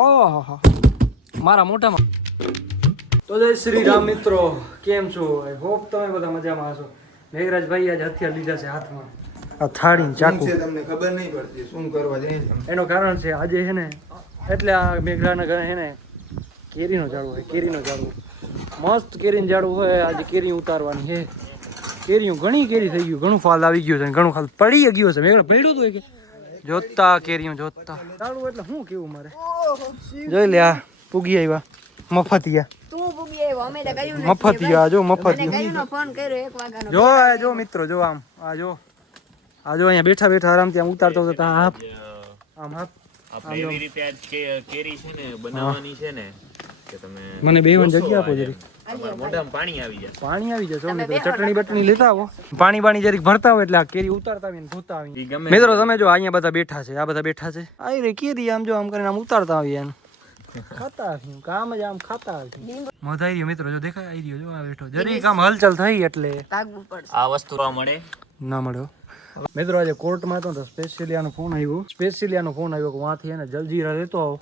ઓહો મારા મોઢામાં. તો જય શ્રી રામ મિત્રો, કેમ છો? આઈ હોપ તમે બધા મજામાં હશો. મેઘરાજભાઈ આજે હથિયાર લીધા છે હાથમાં, આ થાળી ચાકુ. તમને ખબર નહીં પડતી શું કરવા જઈએ છીએ. એનું કારણ છે આજે છે ને, એટલે આ મેઘરાના ઘરે છે ને કેરીનો ઝાડવો હોય, કેરીનો ઝાડવો મસ્ત કેરીનું ઝાડવું હોય. આજે કેરી ઉતારવાની છે. કેરીઓ ઘણી કેરી થઈ ગયું, ઘણું ફાલ આવી ગયું છે, ઘણું ખાલ પડી ગયું છે. મેઘરા પડ્યું હતું કે જોતા કેરીઓ જોતા ઝાડવું એટલે શું કેવું મારે. જોઈ લે આ પૂગી આવ્યા મફતિયા. મફતિયા જો મફતિયા જો જો મિત્રો જો આમ આ જો અહીંયા બેઠા બેઠા આરામથી આમ ઉતારતો હતો. આમ આપણે એવી રીતે આજ કેરી છે ને બનાવવાની છે ને કે તમે મને બેવાની જગ્યા આપો જરી. તમારા મોઢામાં પાણી આવી જાય. પાણી આવી જાય. મિત્રો ચટણી બટણી લેતા આવો, પાણી બાણી જરીક ભરતા હોય એટલે આ કેરી ઉતારતા આવીને ધોતા આવીને. મિત્રો તમે જો અહીંયા બધા બેઠા છે, આ બધા બેઠા છે. આ રે કેરી આમ જો આમ કરીને આમ ઉતારતા આવીએ એમ ખાતા આવ્યું કામ જ આમ ખાતા આવ્યું. મજા આવી રહ્યો મિત્રો, જો દેખાય આવી રહ્યો. જો આ બેઠો જરીક આમ હલચલ થઈ એટલે આ વસ્તુ જોવા મળે ના મળ્યો. મિત્રો આજે કોર્ટમાં હતો તો સ્પેશિયલી આનો ફોન આવ્યો કે વાંથી એને જલજીરા લેતો આવો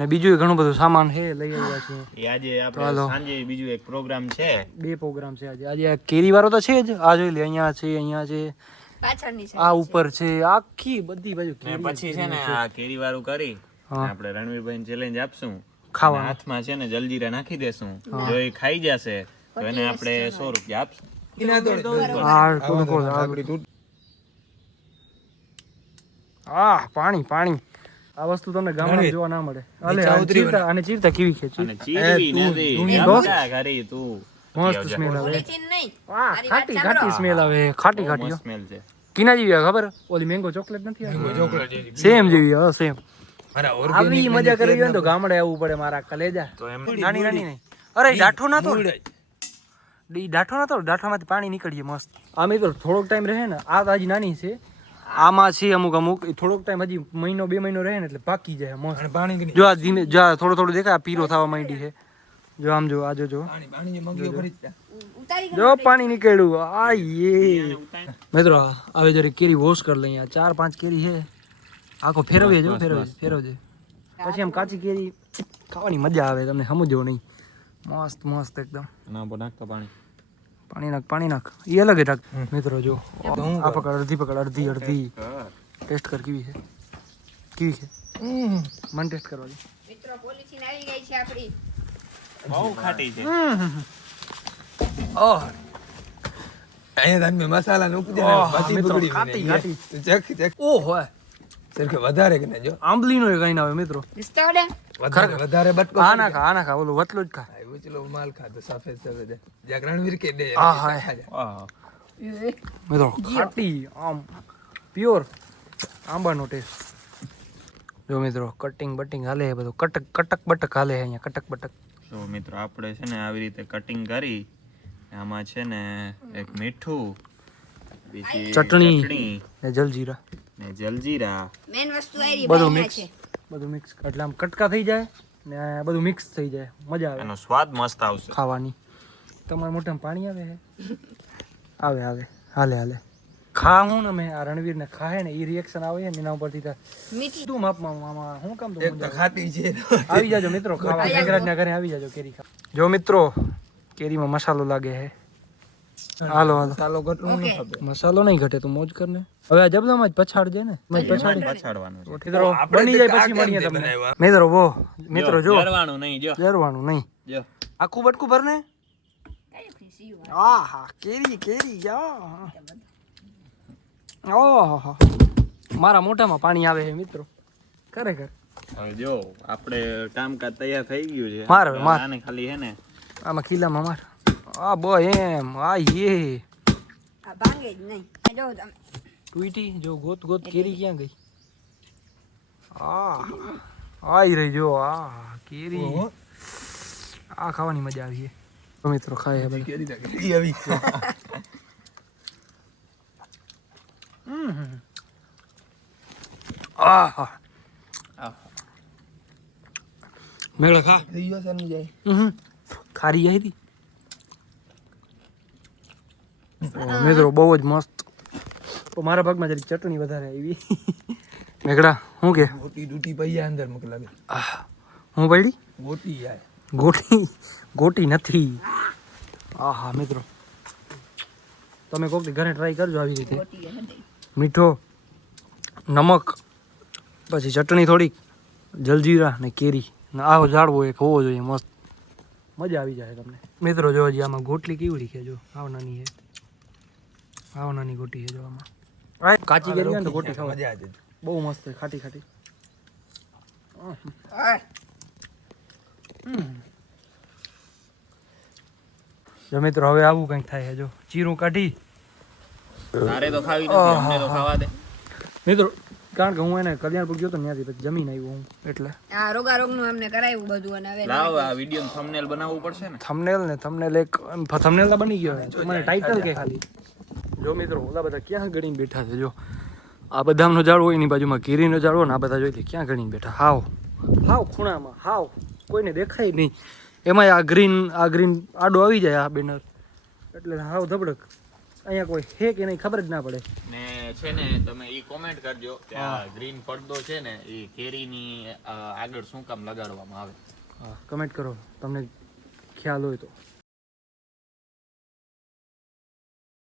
ને બીજું ઘણું બધું સામાન છે લઈ આવ્યા છે. આજે આપણે સાંજે બીજું એક પ્રોગ્રામ છે, 2 પ્રોગ્રામ છે આજે. આજે કેરી વાળો તો છે જ, આ જોઈ લે અહીંયા છે પાછળની છે, આ ઉપર છે, આખી બધી બાજુ કેરી. પછી છે ને આ કેરી વાળું કરી આપણે રણવીરભાઈ ચેલેન્જ આપશું, ખાવા હાથમાં છે ને જલજીરા નાખી દેશું. જો એ ખાઈ જશે તો એને આપણે 100 રૂપિયા આપશું. પાણી પાણી આ વસ્તુ તમને ગામમાં જોવા ના મળે. અને ચીરતા કેવી છે, મસ્ત સ્મેલ આવે, ખાટી ખાટી સ્મેલ આવે, ખાટી ખાટી સ્મેલ છે. કિના જેવી ખબર ઓલી મેંગો ચોકલેટ નથી આવી, સેમ જેવી. હા સેમ. આવી મજા કરવી હોય તો ગામડે આવવું પડે મારા કલેજા. નાની નાની નહીં, અરે ડાઠો ના તો ડાઠામાંથી પાણી નીકળીએ મસ્ત. આ મિત્રો થોડોક ટાઈમ રહે ને, આ તાજી નાની છે, આમાં છે અમુક થોડોક ટાઈમ હજી મહિનો 2 મહિનો રહે ને એટલે પાકી જાય મસ્ત. પાણી જો આ ધીમે થોડું થોડું દેખાય પીરો થવા માંડી છે. જો આમ જો આ જો પાણી નીકળ્યું. આ યે મિત્રો હવે જરી કેરી વોશ કરી લઈએ. 4-5 કેરી છે, આખો ફેરવીએ જો ફેરવજે. પછી આમ કાચી કેરી ખાવાની મજા આવે, તમને સમજો નહીં. મસ્ત મસ્ત એકદમ. પાણી નાખ એ અલગ જ રાખ. મિત્રો જો આ પકડ અડધી ટેસ્ટ કર કેવી છે મન ટેસ્ટ કરવા દે. મિત્રો પોલીથીન આવી ગઈ છે આપણી, બહુ ખાટી છે. ઓહ અહીંયા તમે મસાલા નૂકી દે પછી બગડી ખાટી ખાટી ચેક ઓહો સરકે વધારે કે જો આંબલીનો એ કઈ ના આવે મિત્રો. વધારે બટકો આ નાખા ઓલું વતલું જ ખા. ઉચલો માલ ખાતો સફેદ જાગરણવીર કે દે. મિત્રો ખાટી આમ પ્યોર આંબાનો ટેસ્ટ. જો મિત્રો કટિંગ બટિંગ હાલે છે બધું, કટક બટક હાલે છે અહીંયા, કટક બટક. તો મિત્રો આપણે છે ને આવી રીતે કટિંગ કરી, આમાં છે ને એક મીઠું, બીજી ચટણી ને જલજીરા મેન વસ્તુ આરી બધું મિક્સ એટલે આમ કટકા થઈ જાય ને બધું મિક્સ થઈ જાય, મજા આવે. એનો સ્વાદ મસ્ત આવશે ખાવાની. તમારા મોઢામાં પાણી આવે છે? આવે હાલે ખાવું ને મેં આ રણવીર ને ખાય ને એ રિએક્શન આવે ને એના ઉપરથી મીઠું માપમાં મામા હું કામ તો ખાટી છે. આવી જાજો મિત્રો ખાવા, મેઘરાજ ના ઘરે આવી જાજો કેરી ખાવા. જો મિત્રો કેરીમાં મસાલો લાગે છે. હાલો મસાલો નહીં ઘટે તો મોજ કર ને. હવે આ જબલામાં જ પછાડજે ને, પછાડવાનું છે. મિત્રો બની જાય પછી મળીએ તમને. મિત્રો જો જરવાનું નહીં જો આખું બટકું ભર ને. આહા કેરી જા. ઓહો મારા મોઢામાં પાણી આવે છે મિત્રો ખરેખર. હવે જો આપણે કામકાજ તૈયાર થઈ ગયું છે. માર આને ખાલી હે ને આમાં ખીલામાં માર. આ બો એમ આ યે આ ભાંગે જ નહીં. જો તમે ટુઈટી જો ગોત કેરી ક્યાં ગઈ? આઈ રહી જો આ કેરી. આ ખાવાની મજા આવી છે મિત્રો. ખાય હવે કેરી આવી છે. મેળા ખા થઈ ગયો સર જાય. ખારી આવી હતી મિત્રો બહુ જ મસ્ત. તો મારા ભાગમાં જરી ચટણી વધારે આવી. મેઘડા શું કે ગોટી ડૂટી પૈયા અંદર મોકલાવે હું પડી ગોટી યાર ગોટી નથી. આહા મિત્રો તમે કોક દી ઘરે ટ્રાય કરજો આવી રીતે. ગોટી હે. મીઠો, નમક, પછી ચટણી થોડીક, જલજીરા ને કેરી ને આવો ઝાડવો એક હોવો જોઈએ મસ્ત. મજા આવી જાય તમને મિત્રો. જો હજી આમાં ગોટલી કેવડી છે, જો આવ નાની છે, આવ નાની ગોટી છે જો આમાં. કાચી કેરી હોય ને તો ગોટી ખાવા મજા આવે. બહુ મસ્ત છે, ખાટી ખાટી. જો મિત્રો હવે આવું કંઈક થાય છે. જો ચીરું કાઢી તારે તો ખાવી નથી, અમને તો ખાવા દે. મિત્રો, કારણ કે હું એને કલ્યાણપુર ગયો તો ત્યાંથી પછી જમીન આવ્યો હું એટલે આ રોગારોગનું એમને કરાવ્યું બધું અને હવે લાવ આ વિડિયો થંબનેલ બનાવવું પડશે ને. થંબનેલ એક થંબનેલ તો બની ગયો છે. મને ટાઇટલ કે ખાલી. જો મિત્રો ઓલા બધા ક્યાં ગણીને બેઠા છે. જો આ બદામનો ઝાડ હોય એની બાજુમાં કેરીનો ઝાડ હોય ને આ બધા જોઈ લે ક્યાં ગણીને બેઠા. હાવ ખૂણામાં હાવ કોઈને દેખાય નહીં. એમાંય આ ગ્રીન આડો આવી જાય આ બેનર એટલે હાવ ધબડક. અહીંયા કોઈ છે કે નહીં ખબર જ ના પડે. ને છે ને તમે ઈ કોમેન્ટ કરજો કે આ ગ્રીન પડદો છે ને એ કેરીની આગળ શું કામ લગાડવામાં આવે. હા કમેન્ટ કરો તમને ખ્યાલ હોય તો.